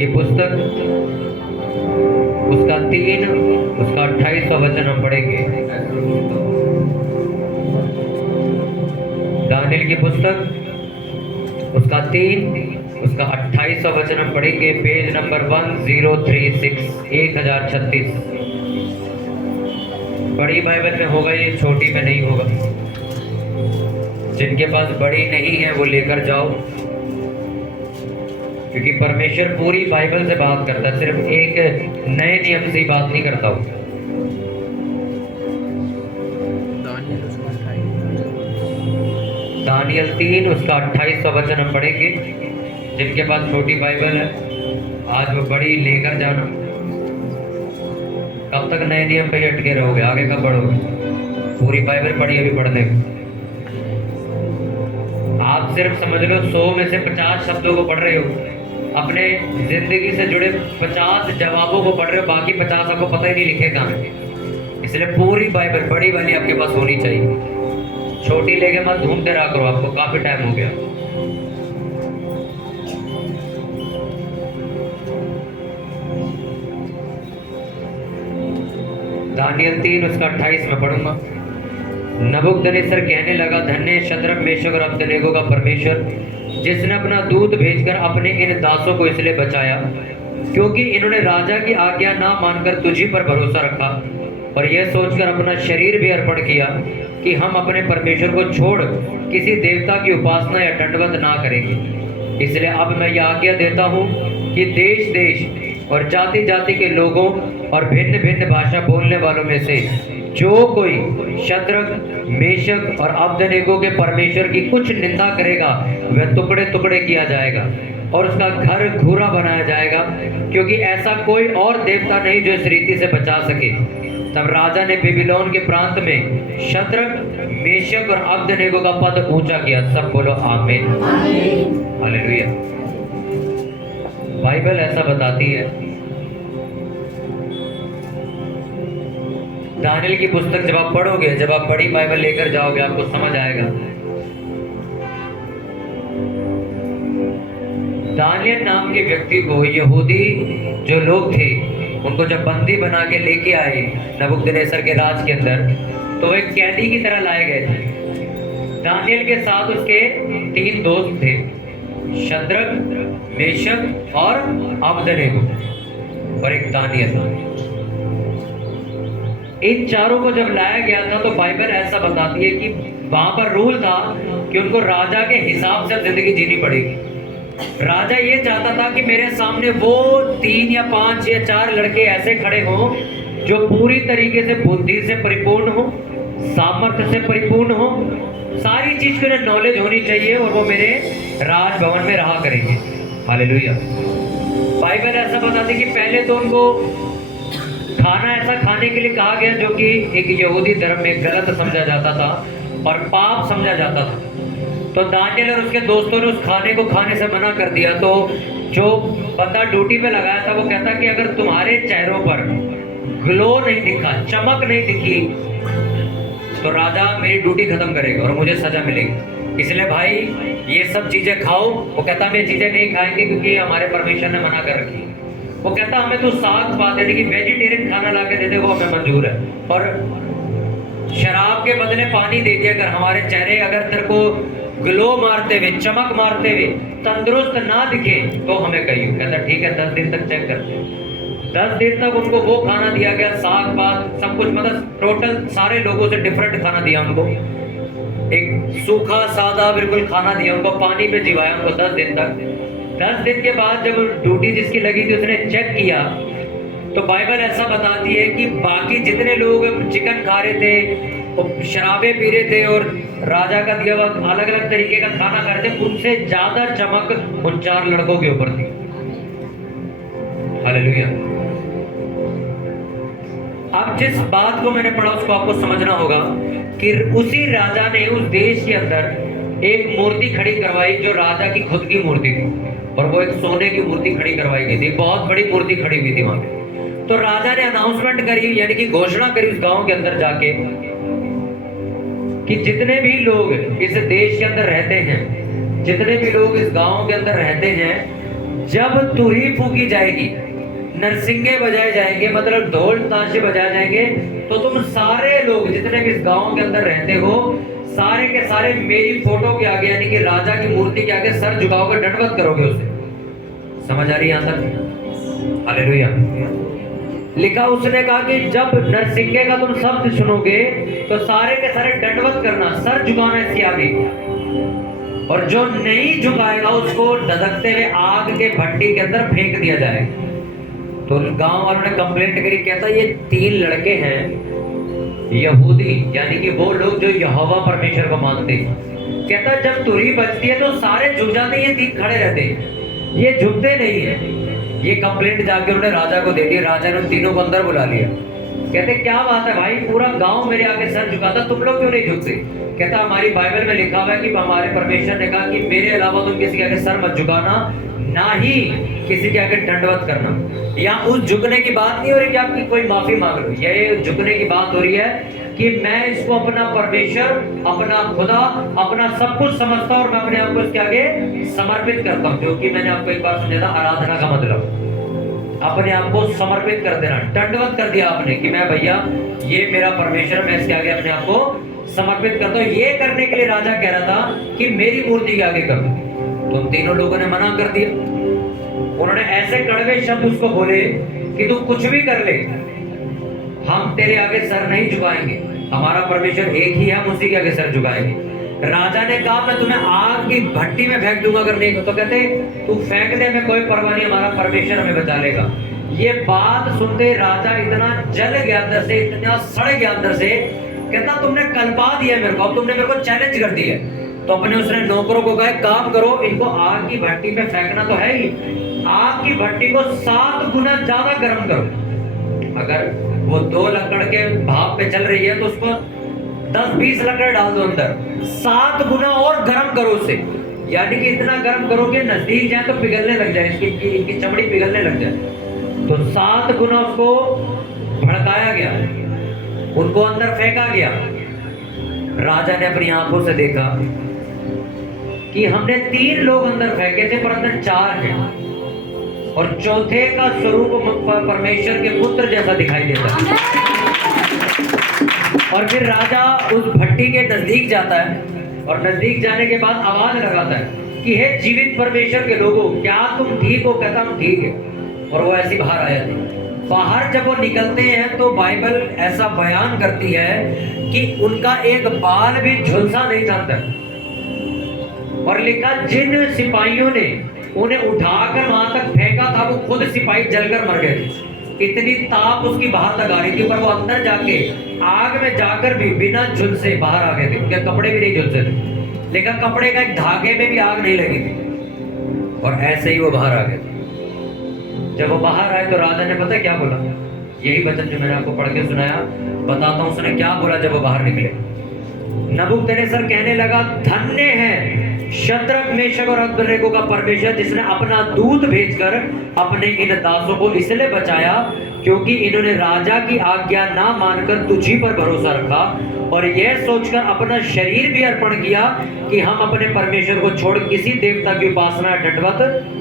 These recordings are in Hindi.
की पुस्तक उसका 3 उसका 28वां वचन हम पढ़ेंगे। दानियेल की पुस्तक उसका 3 उसका 28वां वचन हम पढ़ेंगे। Page number 1036 1036। बड़ी बाइबल में होगा, ये छोटी में नहीं होगा। जिनके पास बड़ी नहीं है वो लेकर जाओ, क्योंकि परमेश्वर पूरी बाइबल से बात करता है, सिर्फ एक नए नियम से बात नहीं करता हूँ। दानियल 3 उसका 28वां वचन हम पढ़ेंगे। जिनके पास छोटी बाइबल है आज वो बड़ी लेकर जाना। कब तक नए नियम पे ही अटके रहोगे? आगे कब बढ़ोगे? पूरी बाइबल पढ़ी अभी पढ़ने को। आप सिर्फ समझ लो 100 में से 50 शब्दों को पढ़ रहे हो, अपने जिंदगी से जुड़े 50 जवाबों को पढ़ रहे हो, बाकी 50 आपको पता ही नहीं लिखे कहाँ है। इसलिए पूरी बाइबल बड़ी वाली आपके पास होनी चाहिए। छोटी लेके मत घूमते रहा करो, आपको काफी टाइम हो गया। दानियल 3 उसका 28 में पढ़ूंगा। नबूकदनेस्सर कहने लगा, धन्य शद्रक मेशक और अबेदनगो का परमेश्वर, जिसने अपना दूत भेजकर अपने इन दासों को इसलिए बचाया क्योंकि इन्होंने राजा की आज्ञा ना मानकर तुझी पर भरोसा रखा और यह सोचकर अपना शरीर भी अर्पण किया कि हम अपने परमेश्वर को छोड़ किसी देवता की उपासना या दंडवत ना करेंगे। इसलिए अब मैं यह आज्ञा देता हूँ कि देश देश और जाति जाति के लोगों और भिन्न भिन्न भाषा बोलने वालों में से जो कोई शद्रक मेशक और अबेदनगो के परमेश्वर की कुछ निंदा करेगा वह टुकड़े टुकड़े किया जाएगा और उसका घर घूरा बनाया जाएगा, क्योंकि ऐसा कोई और देवता नहीं जो इस रीति से बचा सके। तब राजा ने बेबीलोन के प्रांत में शद्रक मेशक और अबेदनगो का पद ऊंचा किया। सब बोलो आमीन, हालेलुया। बाइबल ऐसा बताती है। दानियेल की पुस्तक जब आप पढ़ोगे, जब आप बड़ी बाइबल लेकर जाओगे, आपको समझ आएगा। दानियेल नाम के व्यक्ति को यहूदी जो लोग थे उनको जब बंदी बना के लेके आए नबूकदनेस्सर के राज के अंदर, तो वो एक कैदी की तरह लाए गए थे। दानियेल के साथ उसके 3 दोस्त थे, शद्रक मेशक और अबेदनगो और एक दानियेल। इन चारों को जब लाया गया था तो बाइबल ऐसा बताती है कि वहां पर रूल था कि उनको राजा के हिसाब से जिंदगी जीनी पड़ेगी। राजा ये चाहता था कि मेरे सामने वो 3 या 5 या 4 लड़के ऐसे खड़े हों जो पूरी तरीके से बुद्धि से परिपूर्ण हो, सामर्थ्य से परिपूर्ण हो, सारी चीज की उन्हें नॉलेज होनी चाहिए और वो मेरे राजभवन में रहा करेंगे। हालेलुया। बाइबल ऐसा बताती है कि पहले तो उनको खाना ऐसा खाने के लिए कहा गया जो कि एक यहूदी धर्म में गलत समझा जाता था और पाप समझा जाता था। तो दानियेल और उसके दोस्तों ने उस खाने को खाने से मना कर दिया। तो जो बंदा ड्यूटी पे लगाया था वो कहता कि अगर तुम्हारे चेहरों पर ग्लो नहीं दिखा, चमक नहीं दिखी, तो राजा मेरी ड्यूटी खत्म करेगा और मुझे सजा मिलेगी। इसलिए भाई ये सब चीजें खाओ। वो कहता हम ये चीजें नहीं खाएंगे क्योंकि हमारे परमेश्वर ने मना कर रखी। वो कहता हमें तो साग पा दे, कि वेजिटेरियन खाना ला के दे दे, वो हमें मंजूर है। और शराब के बदले पानी दे दिया, अगर हमारे चेहरे अगर तेरे को ग्लो मारते हुए, चमक मारते हुए तंदुरुस्त ना दिखे तो हमें कहिए। कहता ठीक है, 10 दिन तक चेक करते हैं। 10 दिन तक उनको वो खाना दिया गया, साग पात सब कुछ, मतलब टोटल सारे लोगों से डिफरेंट खाना दिया उनको। एक सूखा सादा बिल्कुल खाना दिया उनको, पानी पे जिवाया उनको 10 दिन तक। 10 दिन के बाद जब ड्यूटी जिसकी लगी थी उसने चेक किया तो बाइबल ऐसा बताती है कि बाकी जितने लोग चिकन खा रहे थे, शराबे पी रहे थे और राजा का दिया हुआ अलग अलग तरीके का खाना खा रहे थे, उनसे ज्यादा चमक उन 4 लड़कों के ऊपर थी। हालेलुया। अब जिस बात को मैंने पढ़ा उसको आपको समझना होगा कि उसी राजा ने उस देश के अंदर एक मूर्ति खड़ी करवाई जो राजा की खुद की मूर्ति थी, और वो एक सोने की मूर्ति खड़ी करवाई गई थी। बहुत बड़ी मूर्ति खड़ी हुई थी वहां पे। तो राजा ने अनाउंसमेंट करी, यानी कि घोषणा करी उस गांव के अंदर जाके कि जितने भी लोग इस देश के अंदर रहते हैं, जितने भी लोग इस गांव के अंदर रहते हैं, जब तुरही फूकी जाएगी, नरसिंगे बजाए जाएंगे, मतलब ढोल ताशे बजाए जाएंगे, तो तुम सारे लोग जितने भी इस गांव के अंदर रहते हो, सारे के सारे मेरी फोटो के आगे यानी कि राजा की मूर्ति के आगे सर झुकाओगे, दंडवत करोगे उसे। समझ आ रही है यहां तक? हालेलुया। लिखा उसने कहा कि जब नरसिंगे का तुम शब्द सुनोगे तो सारे के सारे दंडवत करना, सर झुकाना इसके आगे, और जो नहीं झुकाएगा उसको धधकते हुए आग के भट्टी के अंदर फेंक दिया जाएगा। तो गांव वालों ने कंप्लेंट करी, कहता ये 3 लड़के हैं यहूदी, यानी कि वो लोग जो यहोवा परमेश्वर को मानते, कहता जब तुरही बजती है तो सारे झुक जाते, ये 3 खड़े रहते, ये झुकते नहीं है। ये कंप्लेंट जाके उन्होंने राजा को दे दी। राजा ने तीनों को अंदर बुला लिया। कहते क्या बात है भाई, पूरा गांव मेरे आगे सर झुकाता, तुम लोग क्यों नहीं झुकते? कहता हमारी बाइबल में लिखा हुआ है कि हमारे परमेश्वर ने कहा कि मेरे अलावा तुम किसी के आगे सर मत झुकाना, ना ही किसी के आगे दंडवत करना। या उस झुकने की बात नहीं हो रही कि आपकी कोई माफी मांग लो, ये झुकने की बात हो रही है कि मैं इसको अपना परमेश्वर, अपना खुदा, अपना सब कुछ समझता हूं और मैं अपने आप को इसके आगे समर्पित करता हूं। जो कि मैंने आपको एक बार समझाया था, आराधना का मतलब अपने आप को समर्पित कर देना, दंडवत कर दिया आपने कि मैं भैया ये मेरा परमेश्वर, मैं इसके आगे अपने आप को समर्पित करता हूं। ये करने के लिए राजा कह रहा था कि मेरी मूर्ति के आगे कर दो। तो तीनों लोगों ने मना कर दिया। उन्होंने ऐसे कड़वे शब्द उसको बोले कि तू कुछ भी कर ले, हम तेरे आगे सर नहीं झुकाएंगे, हमारा परमेश्वर एक ही है, हम उसी के आगे सर झुकाएंगे। राजा ने कहा मैं तुम्हें आग की भट्टी में फेंक दूंगा अगर नहीं। तो कहते तू फेंक दे, मैं कोई परवाह नहीं, हमारा परमेश्वर हमें बचा लेगा। ये बात सुनते राजा इतना जल गया अंदर से, इतना सड़ गया अंदर से, कहता तुमने कल्पा दिया मेरे को, अब तुमने मेरे को चैलेंज कर दिया। तो अपने उसने नौकरों को कहा काम करो, इनको आग की भट्टी में फेंकना तो है ही, आग की भट्टी को 7 गुना ज्यादा गर्म करो। अगर वो 2 लकड़ के भाप पे चल रही है तो उसको 10-20 लकड़ डाल दो अंदर, 7 गुना और गर्म करो उसे। यानी कि इतना गर्म करो कि नजदीक जाए तो पिघलने लग जाए, इनकी चमड़ी पिघलने लग जाए। तो 7 गुना उसको भड़काया गया, उनको अंदर फेंका गया। राजा ने अपनी आंखों से देखा कि हमने 3 लोग अंदर फेंके थे पर अंदर 4 हैं, और चौथे का स्वरूप परमेश्वर के पुत्र जैसा दिखाई देता है। और फिर राजा उस भट्टी के नजदीक जाता है, और नजदीक जाने के बाद आवाज लगाता है कि हे जीवित परमेश्वर के लोगों, क्या तुम ठीक हो? कहता हूं ठीक है। और वो ऐसी बाहर आया था। बाहर जब वो निकलते हैं तो बाइबल ऐसा बयान करती है कि उनका एक बाल भी झुलसा नहीं था। और लिखा जिन सिपाहियों ने उन्हें उठाकर वहां तक फेंका था वो खुद सिपाही जलकर मर गए थे। इतनी ताप उसकी बाहर तक आ रही थी, पर वो अंदर जाके आग में जाकर भी बिना झुलसे बाहर आ गए थे। उनके कपड़े भी नहीं झुलसे थे, लेकिन कपड़े का एक धागे में भी आग नहीं लगी थी, और ऐसे ही वो बाहर आ गए थे। जब वो बाहर आए तो राजा ने पता क्या बोला? यही वचन जो मैंने आपको पढ़ के सुनाया, बताता हूं उसने क्या बोला जब वो बाहर निकले। नबूकदनेस्सर कहने लगा, धन्य है शद्रक, मेशक और अबेदनगो का परमेश्वर, जिसने अपना दूत भेजकर अपने इन दासों को इसलिए बचाया क्योंकि इन्होंने राजा की आज्ञा ना मानकर तुझी पर भरोसा रखा, और यह सोचकर अपना शरीर भी अर्पण किया कि हम अपने परमेश्वर को छोड़ किसी देवता की उपासना दंडवत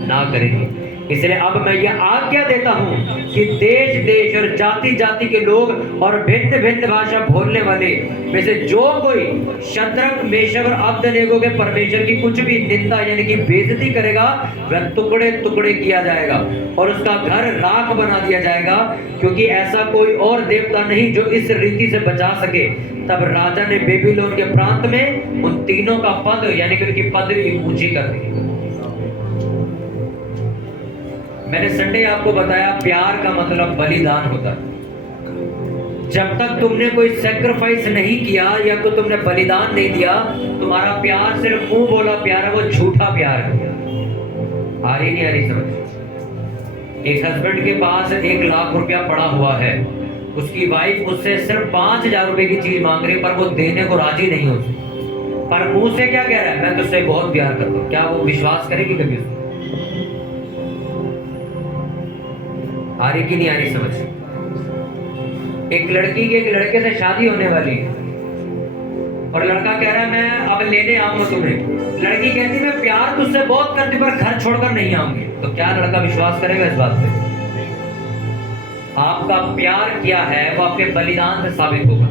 ना करेंगे। इसलिए अब मैं यह आज्ञा देता हूं कि देश देश और जाति जाति के लोग और भिन्न भिन्न भाषा बोलने वाले में से जो कोई शद्रक, मेशक और अबेदनगो के परमेश्वर की कुछ भी निंदा यानी कि बेइज्जती करेगा, वह टुकड़े टुकड़े किया जाएगा और उसका घर राख बना दिया जाएगा, क्योंकि ऐसा कोई और देवता नहीं जो इस रीति से बचा सके। तब राजा ने बेबीलोन के प्रांत में उन तीनों का पद यानी कि उनकी पदवी ऊंची कर दी। मैंने संडे आपको बताया प्यार का मतलब बलिदान होता है। जब तक तुमने कोई सैक्रिफाइस नहीं किया या तो तुमने बलिदान नहीं दिया, तुम्हारा प्यार सिर्फ मुंह बोला प्यार है, वो झूठा प्यार है। आ रही नहीं आ रही समझ? एक हस्बैंड के पास 1 लाख रुपया पड़ा हुआ है, उसकी वाइफ उससे सिर्फ 5,000 रुपए की चीज मांग रही है, पर वो देने को राजी नहीं होती, पर मुंह से क्या कह रहा है, मैं तुझसे बहुत प्यार करता हूं। क्या वो विश्वास करेगी कभी उसको? आ रही कि नहीं आ रही समझ? एक लड़की की एक लड़के से शादी होने वाली है, और लड़का कह रहा है मैं अब लेने आऊंगा तुम्हें। लड़की कहती मैं प्यार तुझसे बहुत करती पर घर छोड़कर नहीं आऊंगी। तो क्या लड़का विश्वास करेगा इस बात पे? आपका प्यार क्या है वो आपके बलिदान से साबित होगा।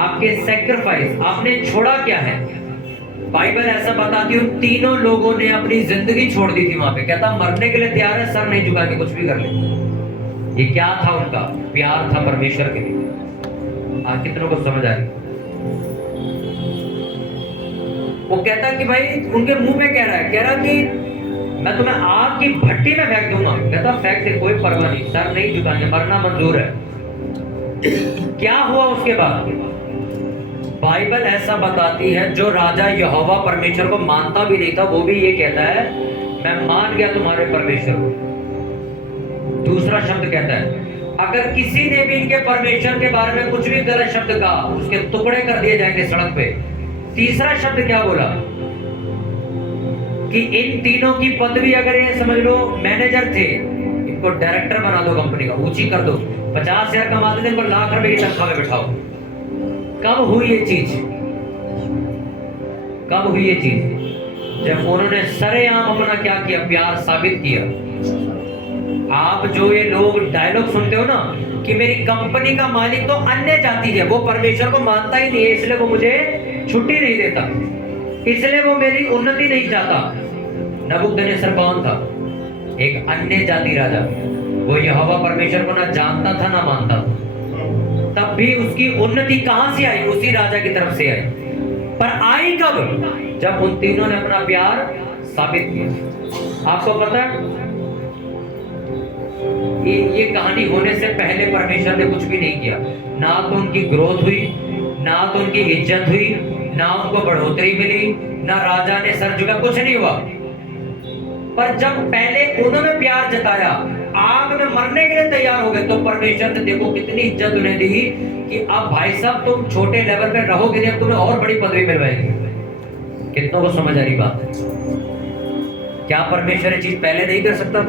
आपके सेक्रीफाइस, आपने छोड़ा क्या है। बाइबल ऐसा बताती हूँ तीनों लोगों ने अपनी जिंदगी छोड़ दी थी वहां पे। कहता मरने के लिए तैयार है, सर नहीं झुका के कुछ भी कर ले। ये क्या था? उनका प्यार था परमेश्वर के लिए। आज कितनों को समझ आ रही? वो कहता कि भाई उनके मुंह में कह रहा कि मैं तुम्हें आग की भट्टी में फेंक दूंगा। कहता फेंक दे, कोई परवाह नहीं, सर नहीं झुकाने, मरना मंजूर है। क्या हुआ उसके बाद? बाइबल ऐसा बताती है जो राजा यहोवा परमेश्वर को मानता भी नहीं था वो भी ये कहता है मैं मान गया तुम्हारे परमेश्वर को। दूसरा शब्द कहता है अगर किसी ने भी इनके परमेश्वर के बारे में कुछ भी गलत शब्द कहा उसके टुकड़े कर दिए जाएंगे सड़क पे। तीसरा शब्द क्या बोला कि इन तीनों की पदवी, अगर ये समझ लो मैनेजर थे, इनको डायरेक्टर बना दो, कंपनी का ऊंची कर दो, 50,000 कमाते थे, इनको लाख रुपए की तनख्वाह में बिठाओ। कब हुई ये चीज? कब हुई ये चीज? जब उन्होंने सरेआम अपना क्या किया? प्यार साबित किया। आप जो ये लोग डायलॉग सुनते हो ना कि मेरी कंपनी का मालिक तो अन्य जाति है, वो परमेश्वर को मानता ही नहीं है, इसलिए वो मुझे छुट्टी नहीं देता, इसलिए वो मेरी उन्नति नहीं चाहता। नबूकदनेस्सर कौन था? एक अन्य जाति राजा। वो यहोवा परमेश्वर को ना जानता था ना मानता था, तब भी उसकी उन्नति कहां से आई? उसी राजा की तरफ से आई। पर आई कब? जब उन तीनों ने अपना प्यार साबित किया। आपको पता है ये कहानी होने से पहले परमेश्वर ने कुछ भी नहीं किया। ना तो उनकी ग्रोथ हुई, ना तो उनकी इज्जत हुई, ना उनको बढ़ोतरी मिली, ना राजा ने सर झुका, कुछ नहीं हुआ। पर जब पहले उन्होंने प्यार जताया, आग में मरने के लिए तैयार हो गए, तो परमेश्वर ने देखो कितनी इज्जत उन्हें दी कि अब भाई साहब तुम छोटे लेवल पे रहोगे नहीं, अब तुम्हें और बड़ी पदवी मिलवाएगी। कितनों को समझ आ रही बात है? क्या परमेश्वर ये चीज पहले नहीं कर सकता?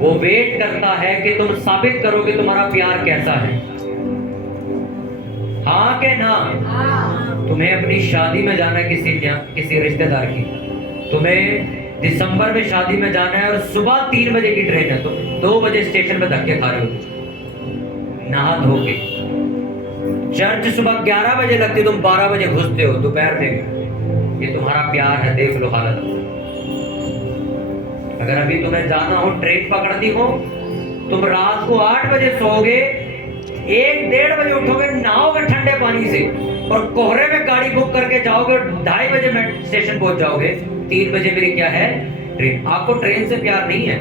वो वेट करता है कि तुम साबित करो कि तुम्हारा प्यार कैसा है। हाँ के ना? तुम्हें अपनी शादी में जाना है किसी रिश्तेदार की, तुम्हें दिसंबर में शादी में जाना है और सुबह 3 बजे की ट्रेन है, तुम 2 बजे स्टेशन पे धक्के खा रहे हो नहा धो के। चर्च सुबह 11 बजे लगती, तुम 12 बजे घुसते हो दोपहर में। ये तुम्हारा प्यार है? देख लो हालत। अगर अभी तुम्हें जाना हो, ट्रेन पकड़नी हो, तुम रात को 8 बजे सोओगे, 1-1:30 बजे उठोगे, नहाओगे ठंडे पानी से और कोहरे में गाड़ी बुक करके जाओगे, 2:30 बजे में स्टेशन पहुंच जाओगे, 3 बजे मेरी क्या है ट्रेन। आपको ट्रेन से प्यार नहीं है,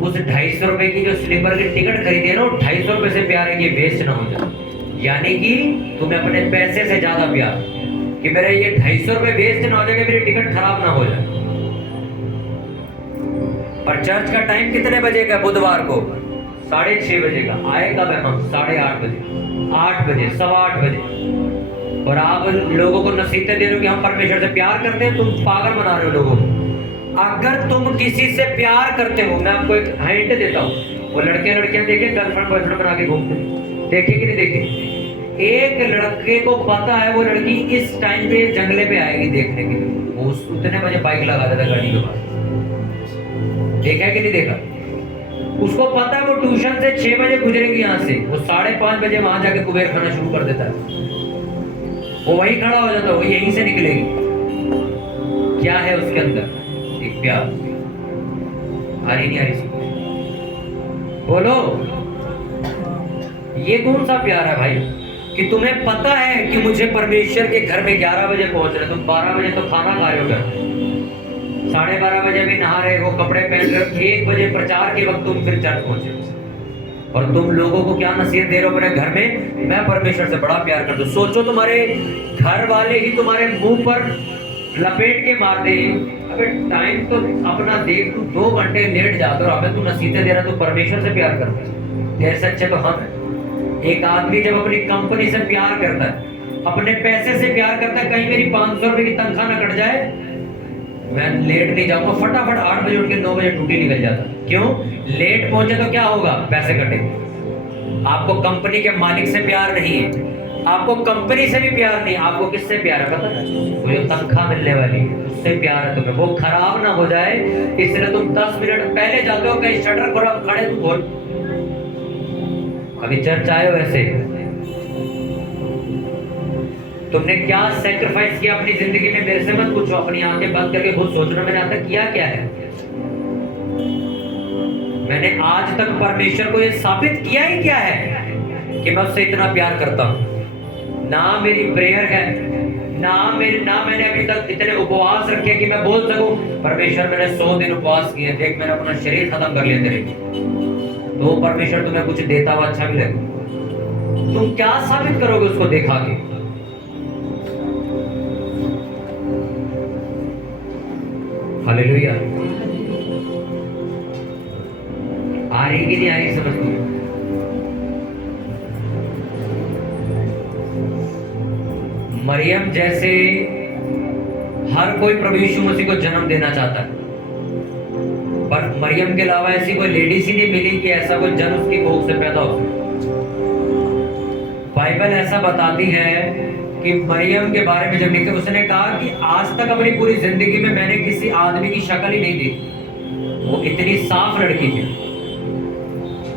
उस 250 रुपए की जो स्लीपर की टिकट खरीदी है ना, 250 रुपए से प्यार है कि वेस्ट ना हो जाए। यानी कि तुम्हें अपने पैसे से ज्यादा प्यार कि मेरे ये 250 रुपए वेस्ट ना हो जाए, मेरी टिकट खराब ना हो जाए। पर चर्च का टाइम कितने बजे का? बुधवार को 6:30 बजे का। आएगा मेहमान 8:30 बजे, 8 बजे, 8:15 बजे। और आप लोगों को नसीहतें दे रहे हो कि हम परमेश्वर से प्यार करते हैं। तुम पागल बना रहे हो लोगों को। अगर तुम किसी से प्यार करते हो, मैं आपको एक हिंट देता हूँ, वो लड़के लड़कियां देखे गर्लफ्रेंड बॉयफ्रेंड बना के घूमते, देखे कि नहीं देखे? एक लड़के को पता है वो लड़की इस टाइम पे जंगले पे आएगी देखने के लिए, वो उतने बजे बाइक लगा देता गाड़ी के पास। देखा है कि नहीं देखा? उसको पता है वो ट्यूशन से 6 बजे गुजरेगी यहाँ से, वो 5:30 बजे वहां जाके कुबेर खाना शुरू कर देता है। वो वहीं खड़ा हो जाता है, वो यहीं से निकलेगी। क्या है उसके अंदर? एक प्यार। आ रही नहीं आ रही? बोलो, ये कौन सा प्यार है भाई कि तुम्हें पता है कि मुझे परमेश्वर के घर में 11 बजे पहुंचना है, तुम 12 बजे तो खाना खा रहे हो, घर 12:30 बजे भी नहा रहे हो, कपड़े पहन रहे, 1 बजे प्रचार के वक्त तुम फिर चर्च पहुंचे, और तुम लोगों को क्या नसीहत दे रहे हो अपने घर में? मैं परमेश्वर से बड़ा प्यार करता हूं। सोचो तुम्हारे घर वाले ही तुम्हारे मुंह पर लपेट के मार दे, अबे टाइम तो अपना देख, तू 2 घंटे लेट जाता और हमें तू नसीहतें दे रहा, तू परमेश्वर से प्यार करता है। तेरे से अच्छे तो हम हैं। एक आदमी जब अपनी कंपनी से प्यार करता है, अपने पैसे से प्यार करता है, कहीं मेरी 500 रुपए की तनख्वाह न कट जाए, मैं लेट नहीं जाऊंगा, फटाफट 8 बजे उठ के 9 बजे ड्यूटी निकल जाता। क्यों? लेट पहुंचे तो क्या होगा? पैसे कटेंगे। आपको कंपनी के मालिक से प्यार नहीं है, आपको कंपनी से भी प्यार नहीं, आपको किससे प्यार है पता है? वो जो तनख्वाह मिलने वाली है उससे प्यार है तुम्हें, वो खराब ना हो जाए इसलिए तुम 10 मिनट पहले जाते हो, कहीं शटर खड़े तुम बोल। कभी चर्च आए हो ऐसे? तुमने क्या सेक्रीफाइस किया अपनी जिंदगी में? मेरे से मत पूछो, अपनी आंखें बंद करके खुद सोचना मैंने आज तक किया क्या है। मैंने आज तक परमेश्वर को ये साबित किया ही क्या है कि मैं उससे इतना प्यार करता हूं? ना मेरी प्रेयर है, ना मैंने अभी तक इतने उपवास रखे कि मैं बोल सकूं परमेश्वर मैंने 100 दिन उपवास किए, देख मैंने अपना शरीर खत्म कर लिया तेरे लिए। तो परमेश्वर तुम्हें कुछ देता हुआ अच्छा भी लगे, तुम क्या साबित करोगे उसको देखा के? हालेलुया। आ रही कि नहीं आ रही समझ तुम्हें? मरियम जैसे हर कोई प्रभु यीशु मसीह को जन्म देना चाहता है, पर मरियम के अलावा ऐसी कोई लेडीज ही नहीं मिली कि ऐसा कोई जन उसकी कोख से पैदा हो। बाइबल ऐसा बताती है कि मरियम के बारे में जब लिखा, उसने कहा कि आज तक अपनी पूरी जिंदगी में मैंने किसी आदमी की शक्ल ही नहीं देखी, वो इतनी साफ लड़की थी।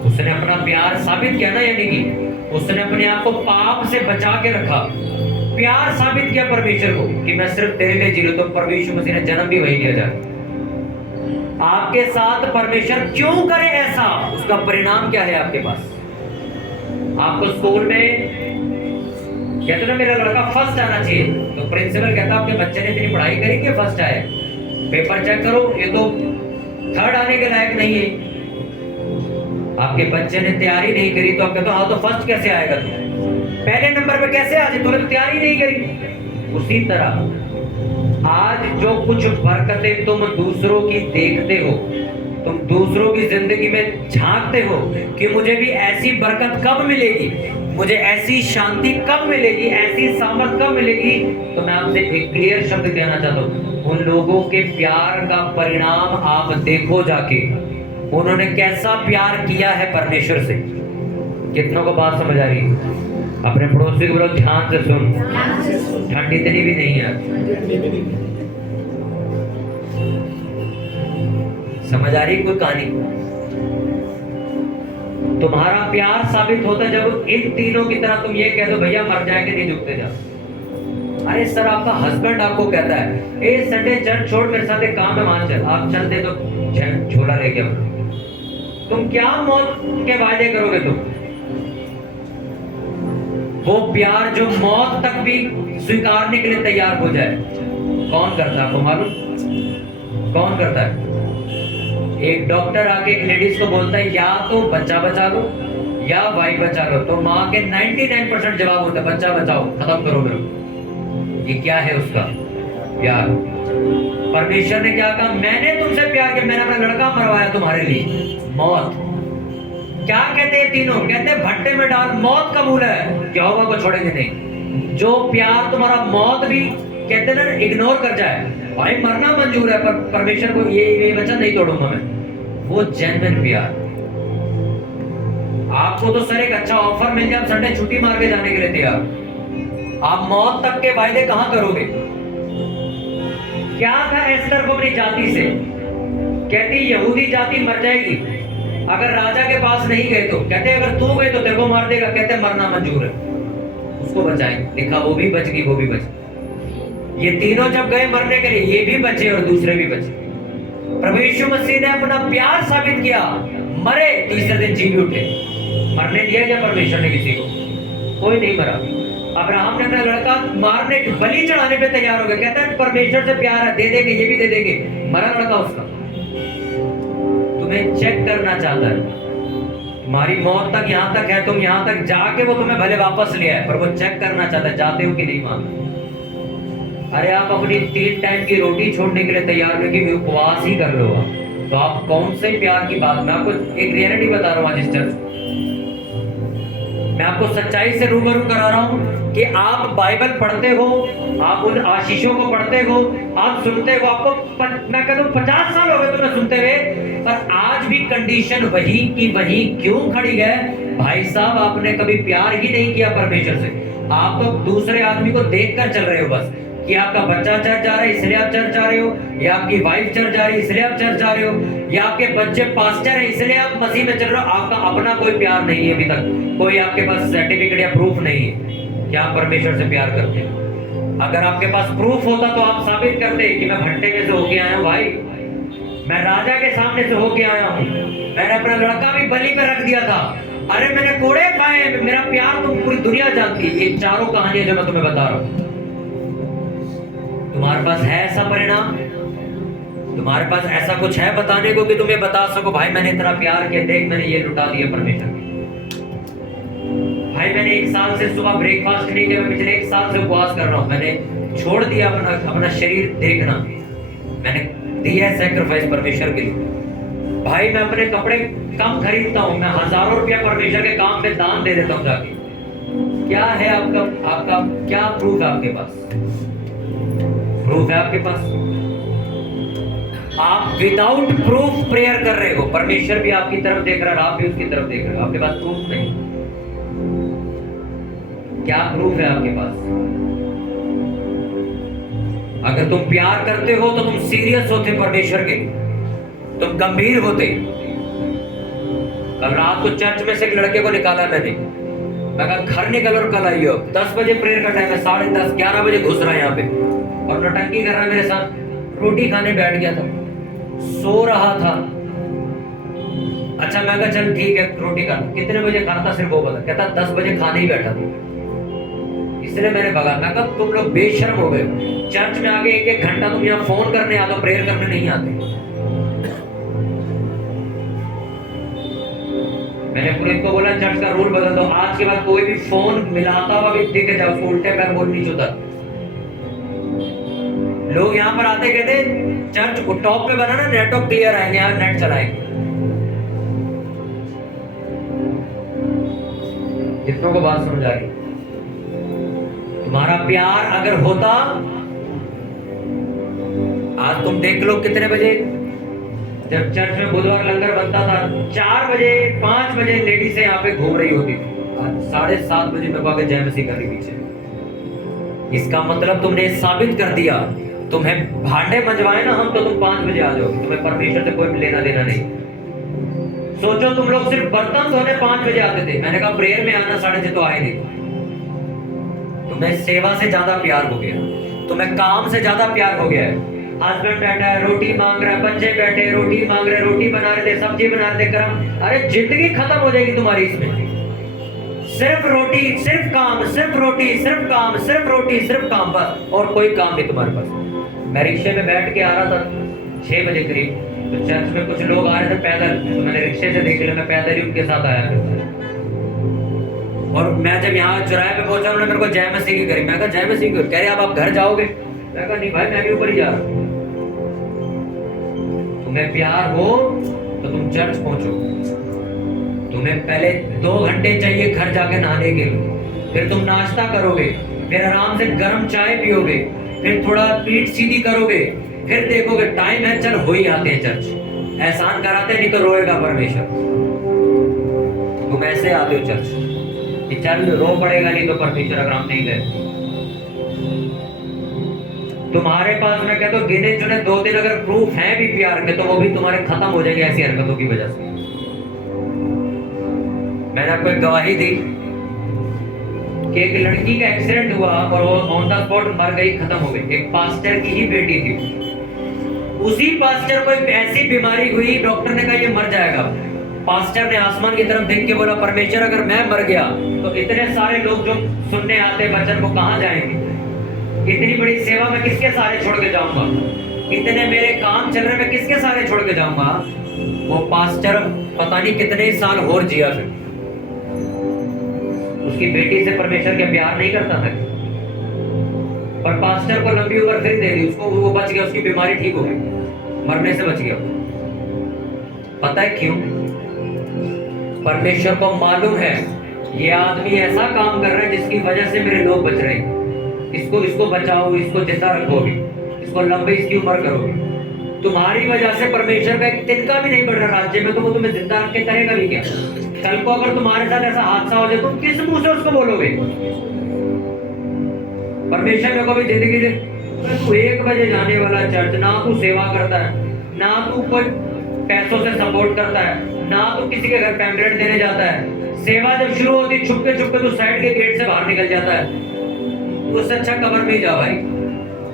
उसने अपना प्यार साबित किया ना, यानी कि उसने अपने आप को पाप से बचा के रखा, प्यार साबित किया परमेश्वर को कि मैं सिर्फ तेरे लिए जी रहा हूं। तो परमेश्वर मसीह ने जन्म भी वही दिया जाए। आपके साथ परमेश्वर क्यों करे ऐसा, उसका परिणाम क्या है आपके पास? आपको स्कूल में कहते ना मेरा लड़का फर्स्ट आना चाहिए, तो प्रिंसिपल कहता आपके बच्चे ने इतनी पढ़ाई करी कि फर्स्ट आए, पेपर चेक करो ये तो थर्ड आने के लायक नहीं है। आपके बच्चे ने तैयारी नहीं करी तो आप कहते हो हाँ तो फर्स्ट कैसे आएगा, तू पहले नंबर पे कैसे आ जाए, तूने तो तैयारी नहीं करी। उसी तरह आज जो कुछ बरकतें तुम दूसरों की देखते हो, तुम दूसरों की जिंदगी में झांकते हो कि मुझे भी ऐसी बरकत कब मिलेगी, मुझे ऐसी शांति कब मिलेगी, ऐसी सामर्थ कब मिलेगी, तो मैं आपसे एक क्लियर शब्द कहना चाहता हूँ, उन लोगों के प्यार का परिणाम आप देखो जाके, उन्होंने कैसा प्यार किया है परमेश्वर से। कितनों को बात समझ आ रही है? अपने पड़ोसी को बोलो ध्यान से सुन, ठंड इतनी भी नहीं है। समझ आ रही कोई कहानी? तुम्हारा प्यार साबित होता जब इन तीनों की तरह तुम ये कह दो भैया मर जाएंगे नहीं झुकते जा। अरे सर आपका हस्बैंड आपको कहता है ए संडे चर्च छोड़ मेरे साथ एक काम है वहां चल, आप चलते तो झोला लेके आओ, तुम क्या मौत के वादे करोगे? तुम वो प्यार जो मौत तक भी स्वीकारने के लिए तैयार हो जाए, कौन करता है आपको मालूम? कौन करता है? एक डॉक्टर आके एक लेडीज को बोलता है या तो बच्चा बचा लो या वाइफ बचा लो, तो माँ के 99% जवाब होता है बच्चा बचाओ, खत्म करो मेरे। ये क्या है उसका प्यार? परमेश्वर ने क्या कहा? मैंने तुमसे प्यार किया, मैंने अपना लड़का मरवाया तुम्हारे लिए। मौत क्या कहते हैं तीनों? कहते हैं भट्टे में डाल, मौत कबूल है, यहोवा को छोड़ेंगे नहीं। जो प्यार तुम्हारा मौत भी कहते ना इग्नोर कर जाए, भाई मरना मंजूर है पर परमेश्वर को ये वचन नहीं तोड़ूंगा मैं, वो जेन्युइन प्यार। आपको तो सर एक अच्छा ऑफर मिल जाए, आप संडे छुट्टी मार के जाने के लिए तैयार, आप मौत तक के वायदे कहां करोगे? क्या था एस्तर को अपनी जाति से? कहती यहूदी जाति मर जाएगी अगर राजा के पास नहीं गए तो, कहते अगर तू गए तो तेरे को मार देगा, कहते मरना मंजूर है, उसको बचाएंगे। लिखा वो भी बच गई, वो भी बच गई। ये तीनों जब गए मरने के लिए, ये भी बचे और दूसरे भी बचे। प्रभु यीशु मसीह ने अपना प्यार साबित किया, मरे तीसरे दिन जी भी उठे। मरने दिया क्या परमेश्वर ने किसी को? कोई नहीं मरा। अब्राहम ने अपना लड़का मारने बलि चढ़ाने पे तैयार हो गया, कहता है परमेश्वर से प्यार है, दे देंगे, ये भी दे देंगे। मरा लड़का उसका। तुम्हें चेक करना चाहता है, तुम्हारी मौत तक यहाँ तक है, तुम यहाँ तक जाके वो तुम्हें भले वापस ले आए, पर वो चेक करना चाहता है जाते हो कि नहीं मानते। अरे आप अपनी 3 टाइम की रोटी छोड़ने के लिए तैयार हो कि उपवास ही कर लो, तो आप कौन से प्यार की बात? मैं आपको एक रियलिटी बता रहा हूँ आज इस चर्च, मैं आपको सच्चाई से रूबरू करा रहा हूँ कि आप बाइबल पढ़ते हो, आप उन आशीषों को पढ़ते हो, आप सुनते हो, आपको मैं कहता हूँ 50 साल हो गए तुम्हें सुनते हुए, पर आज भी कंडीशन वही की वही क्यों खड़ी है? भाई साहब आपने कभी प्यार ही नहीं किया परमेश्वर से। आप तो दूसरे आदमी को देखकर चल रहे हो बस, कि आपका बच्चा चर्च जा रहा है इसलिए आप चर्च जा रहे हो, या आपकी वाइफ चर्च जा रही है इसलिए आप चर्च जा रहे हो, या आपके बच्चे पास्टर हैं इसलिए आप मसीह में चल रहे हो। आपका अपना कोई प्यार नहीं है, अभी तक कोई आपके पास सर्टिफिकेट या प्रूफ नहीं है कि आप परमेश्वर से प्यार करते हैं। अगर आपके पास प्रूफ होता तो आप साबित करते कि मैं भट्टे में से होके आया हूँ भाई, मैं राजा के सामने से होके आया हूँ, मैंने अपना लड़का भी बलि पे रख दिया था, अरे मैंने कोड़े खाए, मेरा प्यार तो पूरी दुनिया जानती है। ये चारों कहानियां जो मैं तुम्हें बता रहा हूँ, तुम्हारे पास है ऐसा परिणाम? तुम्हारे पास ऐसा कुछ है बताने को कि तुम्हें बता सको भाई मैंने इतना प्यार किया, देख मैंने ये लुटा दिया परमेश्वर की। भाई मैंने 1 साल से सुबह ब्रेकफास्ट नहीं किया, मैं पिछले 1 साल से उपवास कर रहा हूँ, मैंने छोड़ दिया अपना शरीर देखना, मैंने दिया सैक्रिफाइस परमेश्वर के लिए। भाई मैं अपने कपड़े कम खरीदता हूँ, मैं हजारों रुपया परमेश्वर के काम में दान दे देता हूँ जाके। क्या है आपका क्या प्रूफ है आपके पास? प्रूफ है आपके पास? आप विदाउट प्रूफ प्रेयर कर रहे हो, परमेश्वर भी आपकी तरफ देख रहा है, आप भी उसकी तरफ देख रहे हो, आपके पास प्रूफ नहीं। क्या प्रूफ है आपके पास? अगर तुम प्यार करते हो तो तुम सीरियस होते परमेश्वर के, तुम गंभीर होते। कल रात को चर्च में से एक लड़के को निकाला मैंने, मैं कहा घर निकल और कल आइयो, 10 बजे प्रेयर का टाइम है, 10:30 11 बजे घुस रहा है यहाँ पे और नौटंकी कर रहा है मेरे साथ। रोटी खाने बैठ गया था, सो रहा था। अच्छा मैं कहा चल ठीक है रोटी खा, कितने बजे खाना था सिर्फ वो बता, कहता 10 बजे खाने ही बैठा था, इसलिए मैंने भगा। मैं कहा तुम लोग बेशर्म हो गए, चर्च में आगे 1-1 घंटा तुम यहाँ फोन करने आते हो, प्रेयर करने नहीं आते। मैंने पुलिस को बोला चर्च का रूल बदल दो, आज के बाद कोई भी फोन मिलाता हुआ भी दिख जाओ उसको उल्टे पैर बोल नीचे उतर। लोग यहाँ पर आते कहते चर्च को टॉप पे बना ना, नेटवर्क क्लियर आएंगे, यहाँ नेट चलाएंगे। कितनों को बात समझ आ रही? तुम्हारा प्यार अगर होता, आज तुम देख लो कितने बजे जब चर्च में बुधवार लंगर बनता था, 4 बजे 5 बजे लेडीज यहाँ पे घूम रही होती थी, 7:30 बजे मैं आगे जय मसीह कर रही पीछे। इसका मतलब तुमने साबित कर दिया, तुम्हें भांडे मंजवाए ना हम तो तुम 5 बजे आ जाओगे, तुम्हें परमेश्वर से कोई लेना देना नहीं। सोचो तुम लोग सिर्फ बर्तन धोने 5 बजे आते थे, मैंने कहा प्रेयर में आना 6:30 तो आए नहीं। तुम्हें सेवा से ज्यादा प्यार हो गया, तुम्हें काम से ज्यादा प्यार हो गया है। हस्बैंड बैठा है रोटी मांग रहा है, बच्चे बैठे रोटी मांग रहे, रोटी बना रहे थे, सब्जी बना रहे थे, गरम। अरे जिंदगी खत्म हो जाएगी तुम्हारी इसमें। सिर्फ रोटी, सिर्फ काम, सिर्फ रोटी, सिर्फ काम, सिर्फ रोटी, सिर्फ काम, बस और कोई काम नहीं तुम्हारे पास। मैं रिक्शे में बैठ के आ रहा था 6 बजे करीब, तो चर्च में कुछ लोग आ रहे थे पैदल, तो मैंने रिक्शे से देख लिया, मैं पैदल ही उनके साथ आया था। और मैं जब यहाँ चौराहे पे पहुंचा उन्होंने मेरे को जय मसीह की करी, मैं कहा जय मसीह की, कह रहे आप घर जाओगे? मैं कहा नहीं भाई मैं भी ऊपर ही जा रहा हूँ। तुम्हें प्यार हो तो तुम चर्च पहुंचो, तुम्हें पहले 2 घंटे चाहिए घर जाके नहाने के लिए, फिर तुम नाश्ता करोगे, फिर आराम से गर्म चाय पियोगे, फिर थोड़ा पीठ सीधी करोगे, फिर देखोगे टाइम है चल हो ही आते हैं चर्च, एहसान कराते नहीं तो रोएगा परमेश्वर। तुम ऐसे आते हो चर्च कि चल रो पड़ेगा नहीं तो परमेश्वर अगर हम नहीं गए। तुम्हारे पास मैं कहता हूँ गिने चुने 2-3 अगर प्रूफ हैं भी प्यार के तो वो भी तुम्हारे खत्म हो जाएंगे ऐसी हरकतों की वजह से। मैंने आपको एक गवाही दी कि एक लड़की का एक्सीडेंट हुआ और वो ऑन द स्पॉट मर गई, खत्म हो गई। एक पास्टर की ही बेटी थी, उसी पास्टर को एक ऐसी बीमारी हुई, डॉक्टर ने कहा ये मर जाएगा। पास्टर ने आसमान की तरफ देख के बोला परमेश्वर अगर मैं मर गया तो इतने सारे लोग जो सुनने आते वचन को कहाँ जाएंगे? इतनी बड़ी सेवा मैं किसके सारे छोड़ के जाऊंगा? इतने मेरे काम चल रहे मैं किसके सारे छोड़ के जाऊंगा? वो पास्टर पता नहीं कितने साल और जिया, फिर उसकी बेटी से परमेश्वर के प्यार नहीं करता था, पर पास्टर को लंबी उम्र फिर दे दी उसको, वो बच गया, उसकी बीमारी ठीक हो गई, मरने से बच गया। पता है क्यों? परमेश्वर को मालूम है ये आदमी ऐसा काम कर रहा है जिसकी वजह से मेरे लोग बच रहे हैं, इसको बचाओ, इसको जिंदा रखोगे, इसको लंबी इसकी उम्र करोगे। तुम्हारी वजह से परमेश्वर का एक तिनका भी नहीं बढ़ रहा राज्य में, तो वो तुम्हें जिंदा रख के करेगा भी क्या? कल को अगर तुम्हारे साथ ऐसा हादसा हो जाए तुम किस मुंह से उसको बोलोगे? परमेश्वर मेरे को भी जिंदगी दे। तू 1 बजे जाने वाला चर्च, ना तू सेवा करता है, ना तू कोई पैसों से सपोर्ट करता है, ना तू किसी के घर पैम्पलेट देने जाता है। सेवा जब शुरू होती छुपके छुपके तू साइड के गेट से बाहर निकल जाता है। तो उससे अच्छा कब्र में ही जा भाई,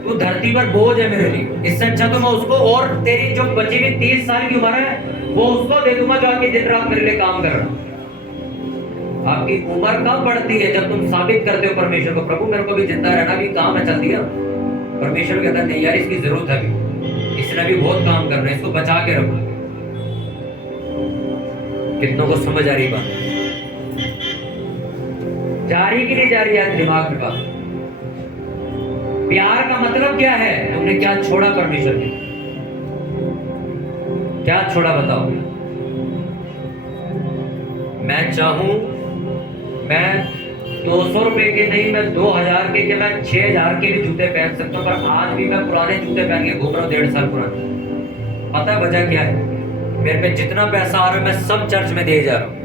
तू धरती पर बोझ है मेरे लिए। इससे अच्छा तो मैं उसको, और तेरी जो बची हुई 30 साल की उम्र है वो उसको दे दूंगा जो आके दिन रात मेरे लिए काम कर रहा। आपकी उम्र कब बढ़ती है? जब तुम साबित करते हो परमेश्वर को, प्रभु मेरे को भी जिंदा रहना, भी काम है, चल दिया। परमेश्वर कहता है नहीं यार, इसकी जरूरत है अभी, इसने भी बहुत काम करना है, इसको बचा के रखो। कितनों को समझ आ रही बात? जा रही कि नहीं जा रही है दिमाग में बात? प्यार का मतलब क्या है? तुमने क्या छोड़ा परमेश्वर के? क्या छोड़ा बताओ? मैं चाहूं मैं 200 रुपए के नहीं, मैं 2000 के, कि मैं 6000 के भी जूते पहन सकता हूँ, पर आज भी मैं पुराने जूते पहन के घूम रहा हूँ, 1.5 साल पुराने। पता है वजह क्या है? मेरे पे जितना पैसा आ रहा है मैं सब चर्च में दे जा रहा हूँ।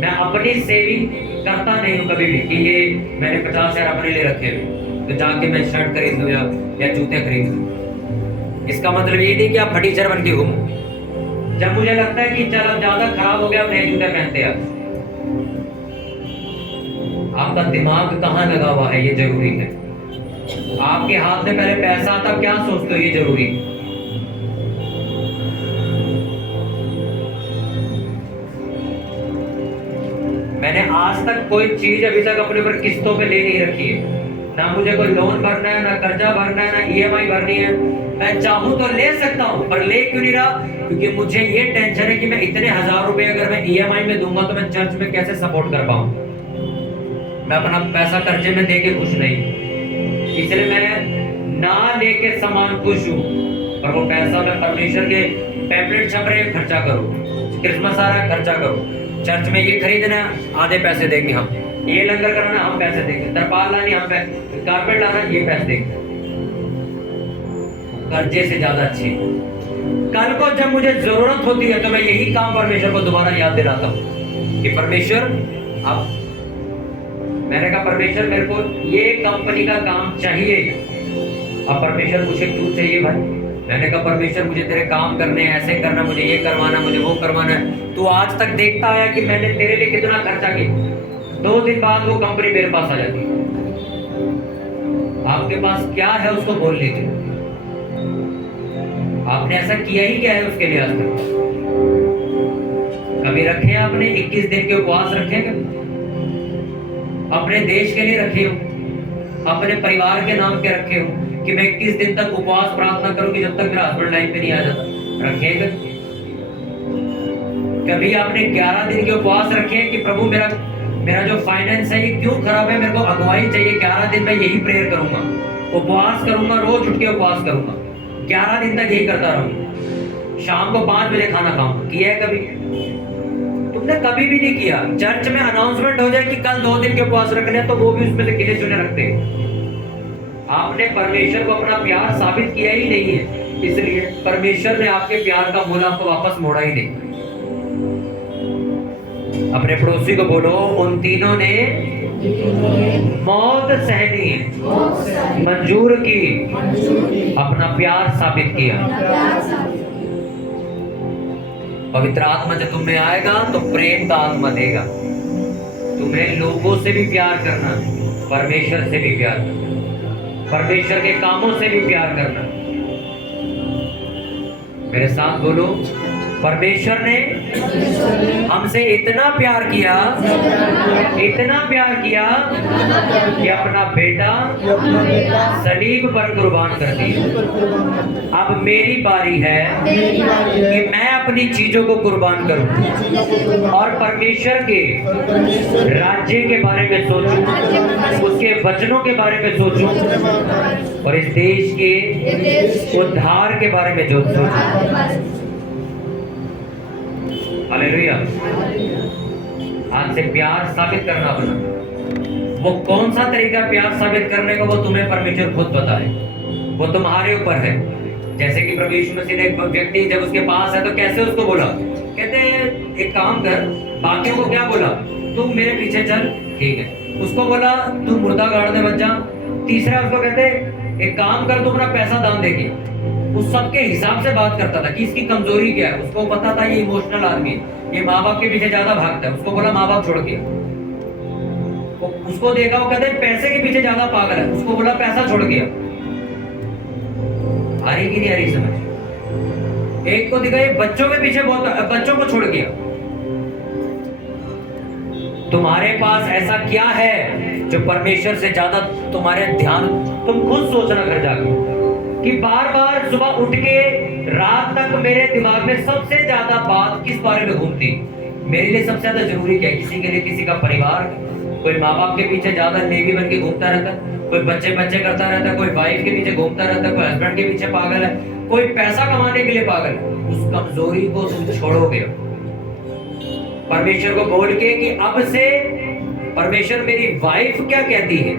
मैं अपनी सेविंग करता नहीं हूँ कभी भी कि ये मैंने 50,000 अपने लिए रखे हुए तो जाके मैं शर्ट खरीद लूँ या जूते खरीद लूँ। इसका मतलब ये नहीं कि आप फटीचर बन के घूमो। जब मुझे लगता है कि चल अब ज्यादा खराब हो गया, नए जूते पहनते हैं। आपका दिमाग कहाँ लगा हुआ है ये जरूरी है। आपके हाथ में पहले पैसा आता, क्या सोचते हो ये जरूरी है। मैंने आज तक कोई चीज अभी तक अपने ऊपर किस्तों पे ले नहीं रखी है। ना मुझे कोई लोन भरना है, ना कर्जा भरना है, ना EMI भरनी है। मैं चाहूं तो ले सकता हूं, पर ले क्यों नहीं रहा? क्योंकि मुझे ये टेंशन है कि मैं इतने 1000 रुपए अगर मैं EMI में दूंगा तो मैं चर्च में कैसे सपोर्ट कर पाऊं। मैं अपना पैसा कर्जे में देके खुश नहीं, इसलिए मैं ना लेके सामान खुश हूं, पर वो पैसा मैं परमेश्वर के पैम्पलेट छप रहे खर्चा करूं, क्रिसमस आ रहा है खर्चा करूं, चर्च में ये खरीदना आधे पैसे देंगे हम, ये लंगर कराना हम पैसे देंगे, तरपाल लानी हम पैसे, कारपेट लाना ये पैसे देंगे। कर्जे से ज्यादा अच्छी। कल को जब मुझे जरूरत होती है तो मैं यही काम परमेश्वर को दोबारा याद दिलाता हूँ कि परमेश्वर आप, मैंने कहा परमेश्वर मेरे को ये कंपनी का काम चाहिए। अब परमेश्वर मुझे क्यों चाहिए भाई? मैंने कहा परमेश्वर मुझे तेरे काम करने हैं, ऐसे करना, मुझे ये करवाना, मुझे वो करवाना है। तू आज तक देखता आया कि मैंने तेरे लिए कितना खर्चा किया। 2 दिन बाद वो कंपनी मेरे पास आ जाती है। आपके पास क्या है उसको बोल लीजिए। आपने ऐसा किया ही क्या है उसके लिए आज तक? कभी रखे आपने 21 दिन के उपवास रखे? अपने देश के लिए रखे हो, अपने परिवार के नाम के रखे हो कि मैं 21 दिन तक उपवास प्रार्थना करूं कि जब तक मेरा हस्बैंड लाइन पे नहीं आ जाता? रखेगा? कभी आपने 11 दिन के उपवास रखे कि प्रभु मेरा जो फाइनेंस है ये क्यों खराब है, मेरे को अगुवाई चाहिए, 11 दिन मैं यही प्रेयर करूंगा, उपवास करूंगा, रोज उठ के उपवास करूंगा, 11 दिन तक यही करता रहूंगा, शाम को 5 बजे खाना खाऊंगा? किया है कभी? तुमने कभी भी नहीं किया। चर्च में अनाउंसमेंट हो जाए कि कल 2 दिन के उपवास रखने हैं तो वो भी उसमें से गिने चुने रखते हैं। आपने परमेश्वर को अपना प्यार साबित किया ही नहीं है, इसलिए परमेश्वर ने आपके प्यार का मूल आपको वापस मोड़ा ही नहीं। अपने पड़ोसी को बोलो, उन तीनों ने मौत सहनी, मंजूर की, अपना प्यार साबित किया। पवित्र आत्मा जब तुम में आएगा तो प्रेम का आत्मा देगा। तुम्हें लोगों से भी प्यार करना, परमेश्वर से भी प्यार करना, परमेश्वर के कामों से भी प्यार करना। मेरे साथ बोलो, परमेश्वर ने हमसे इतना प्यार किया, इतना प्यार किया कि अपना बेटा सलीब पर कुर्बान कर दिया। अब मेरी बारी है कि मैं अपनी चीजों को कुर्बान करूं और परमेश्वर के राज्य के बारे में सोचूं, उसके वचनों के बारे में सोचूं और इस देश के उद्धार के बारे में जो सोचूं। हालेलुया। आज से प्यार साबित करना अपना। वो कौन सा तरीका प्यार साबित करने का वो तुम्हें परमेश्वर खुद बताए, वो तुम्हारे ऊपर है। जैसे कि प्रभु यीशु मसीह ने एक व्यक्ति जब उसके पास है तो कैसे उसको बोला, कहते एक काम कर, बाकियों को क्या बोला, तू मेरे पीछे चल, ठीक है, उसको बोला तू मुर्दा गाड़ने मत जा। तीसरा उसको कहते एक काम कर, तू अपना पैसा दान देगी। उस सबके हिसाब से बात करता था कि इसकी कमजोरी क्या है। उसको पता था ये इमोशनल आदमी, ये माँ बाप के पीछे ज्यादा भागता है। उसको बोला माँ बाप छोड़ के। उसको देखा, वो कहते पैसे के पीछे ज्यादा पागल है। उसको बोला पैसा छोड़ गया। आ रही कि नहीं आ रही समझ? एक को दिखा ये बच्चों के पीछे बहुत, बच्चों को छोड़ गया। तुम्हारे पास ऐसा क्या है जो परमेश्वर से ज्यादा तुम्हारे ध्यान, तुम खुद सोचना घर जाके कि बार बार सुबह उठ के रात तक मेरे दिमाग में सबसे ज्यादा बात किस बारे में घूमती? मेरे लिए सबसे ज्यादा जरूरी क्या है? किसी के लिए किसी का परिवार, कोई माँ बाप के पीछे ज्यादा नेवी बन के घूमता रहता है, कोई बच्चे करता रहता है, कोई वाइफ के पीछे घूमता रहता है, कोई हस्बैंड के पीछे पागल है, कोई पैसा कमाने के लिए पागल है। उस कमजोरी को तुम छोड़ोगे परमेश्वर को बोल के कि अब से परमेश्वर मेरी वाइफ क्या कहती है,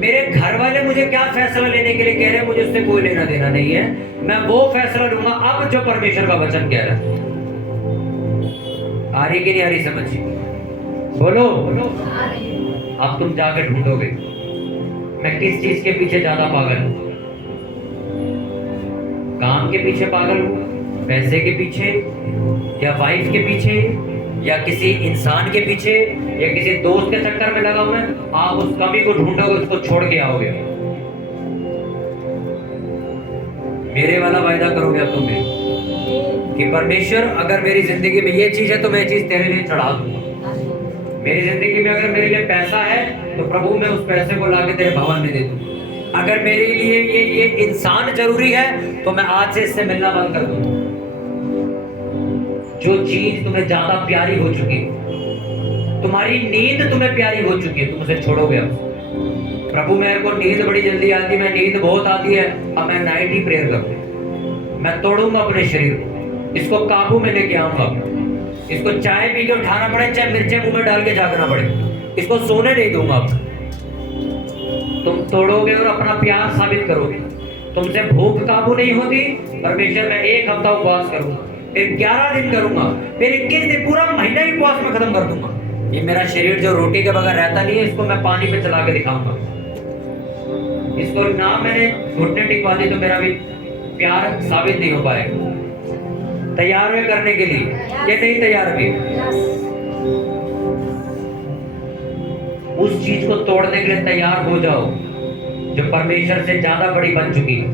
मेरे घर वाले मुझे क्या फैसला लेने के लिए कह रहे हैं, मुझे उससे कोई लेना देना नहीं है। मैं वो फैसला लूंगा अब जो परमेश्वर का वचन कह रहा है। आ रही कि नहीं आ रही समझ? बोलो अब तुम जाकर ढूंढोगे मैं किस चीज के पीछे ज्यादा पागल हूं। काम के पीछे पागल हूं, पैसे के पीछे, या वाइफ के पीछे, या किसी इंसान के पीछे, या किसी दोस्त के चक्कर में लगा हुआ है। आप उस कमी को ढूंढोगे, उसको छोड़ के आओगे। मेरे वाला वायदा करोगे अब तुम कि परमेश्वर अगर मेरी जिंदगी में ये चीज है तो मैं चीज तेरे लिए चढ़ा दूंगा। मेरी जिंदगी में अगर मेरे लिए पैसा है तो प्रभु मैं उस पैसे को लाके तेरे भवन में दे दूंगा। अगर मेरे लिए ये इंसान जरूरी है तो मैं आज से इससे मिलना बंद कर दूंगा। जो चीज तुम्हें ज्यादा प्यारी हो चुकी, तुम्हारी नींद तुम्हें प्यारी हो चुकी है, तुम उसे छोड़ोगे अब। प्रभु मेरे को नींद बड़ी जल्दी आती है, मैं नींद बहुत आती है, अब मैं नाइट ही प्रेयर करूंगा। मैं तोड़ूंगा अपने शरीर को, इसको काबू में लेके आऊंगा। इसको चाय पी के उठाना पड़े, चाहे मिर्चें मुंह में डाल के जागना पड़े, इसको सोने नहीं दूंगा अब। तुम तोड़ोगे और अपना प्यार साबित करोगे। तुमसे भूख काबू नहीं होती। परमेश्वर मैं 1 हफ्ता उपवास करूंगा, फिर 11 दिन करूंगा, फिर 21 दिन, पूरा महीना ही उपवास में खत्म कर दूंगा। ये मेरा शरीर जो रोटी के बगैर रहता नहीं है, इसको मैं पानी पे चला के दिखाऊंगा। इसको ना मैंने घुटने टिकवा दी तो मेरा भी प्यार साबित नहीं हो पाएगा। तैयार हुए करने के लिए या नहीं तैयार हुए? उस चीज को तोड़ने के लिए तैयार हो जाओ जो परमेश्वर से ज्यादा बड़ी बन चुकी है।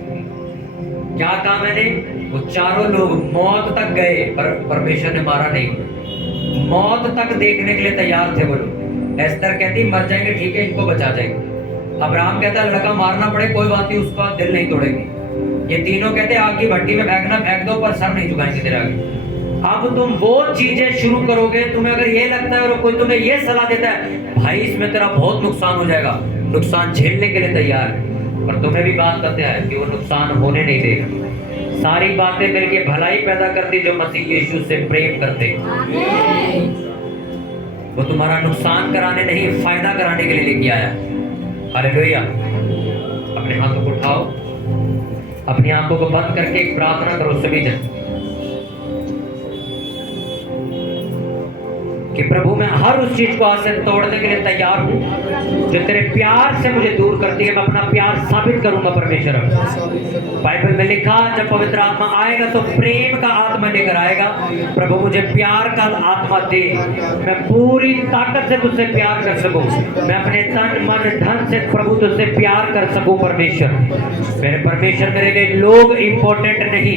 क्या कहा मैंने? वो चारों लोग मौत तक गए पर परमेश्वर ने मारा नहीं। मौत तक देखने के लिए तैयार थे वो लोग। एस्तर कहती मर जाएंगे ठीक है, इनको बचा जाएंगे। अब्राहम कहता लड़का मारना पड़े कोई बात नहीं, उसका दिल नहीं तोड़ेंगे। ये तीनों कहते आग की भट्टी में फेंकना फेंक दो पर सर नहीं झुकाएंगे तेरे आगे। अब तुम वो चीजें शुरू करोगे। तुम्हें अगर ये लगता है और कोई तुम्हें ये सलाह देता है भाई इसमें तेरा बहुत नुकसान हो जाएगा, नुकसान झेलने के लिए तैयार है, पर तुम्हें भी बात करते हैं कि वो नुकसान होने नहीं देगा। सारी बातें मिलके भलाई पैदा करती जो मसीह यीशु से प्रेम करते। वो तुम्हारा नुकसान कराने नहीं, फायदा कराने के लिए लेके आया। हालेलुया। अपने हाथों को उठाओ, अपनी आंखों को बंद करके एक प्रार्थना करो सभी जन कि प्रभु मैं हर उस चीज को आज से तोड़ने के लिए तैयार हूँ जो तेरे प्यार से मुझे दूर करती है। मैं अपना प्यार साबित करूंगा परमेश्वर। बाइबल में लिखा जब पवित्र आत्मा आएगा तो प्रेम का आत्मा लेकर आएगा। प्रभु मुझे प्यार का आत्मा दे, मैं पूरी ताकत से तुझसे प्यार कर सकूं, मैं अपने तन मन धन से प्रभु तुझसे प्यार कर सकूं। परमेश्वर मेरे परमेश्वर मेरे लिए लोग इंपॉर्टेंट नहीं,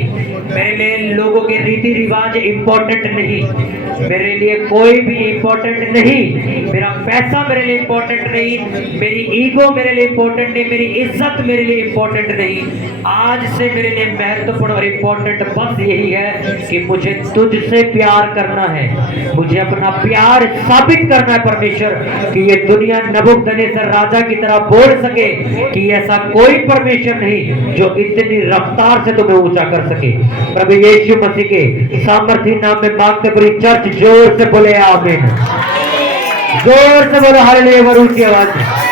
मेरे लिए लोगों के रीति रिवाज इंपॉर्टेंट नहीं, मेरे लिए कोई भी इंपॉर्टेंट नहीं, मेरा पैसा मेरे लिए इंपॉर्टेंट नहीं, मेरी ईगो मेरे लिए इंपॉर्टेंट नहीं, मेरी इज्जत मेरे लिए इंपॉर्टेंट नहीं। आज से मेरे लिए महत्वपूर्ण और इंपॉर्टेंट बस यही है कि मुझे तुझसे प्यार करना है, मुझे अपना प्यार साबित करना है परमेश्वर, कि ये दुनिया नबूकदनेस्सर राजा की तरह बोल सके कि ऐसा कोई परमेश्वर नहीं जो इतनी रफ्तार से तुम्हें ऊंचा कर सके। प्रभु यीशु मसीह के सामर्थी नाम में मांगते पूरी चर्च जोर से बोले आमीन। जोर से बोलो हालेलुया। ऊंची आवाज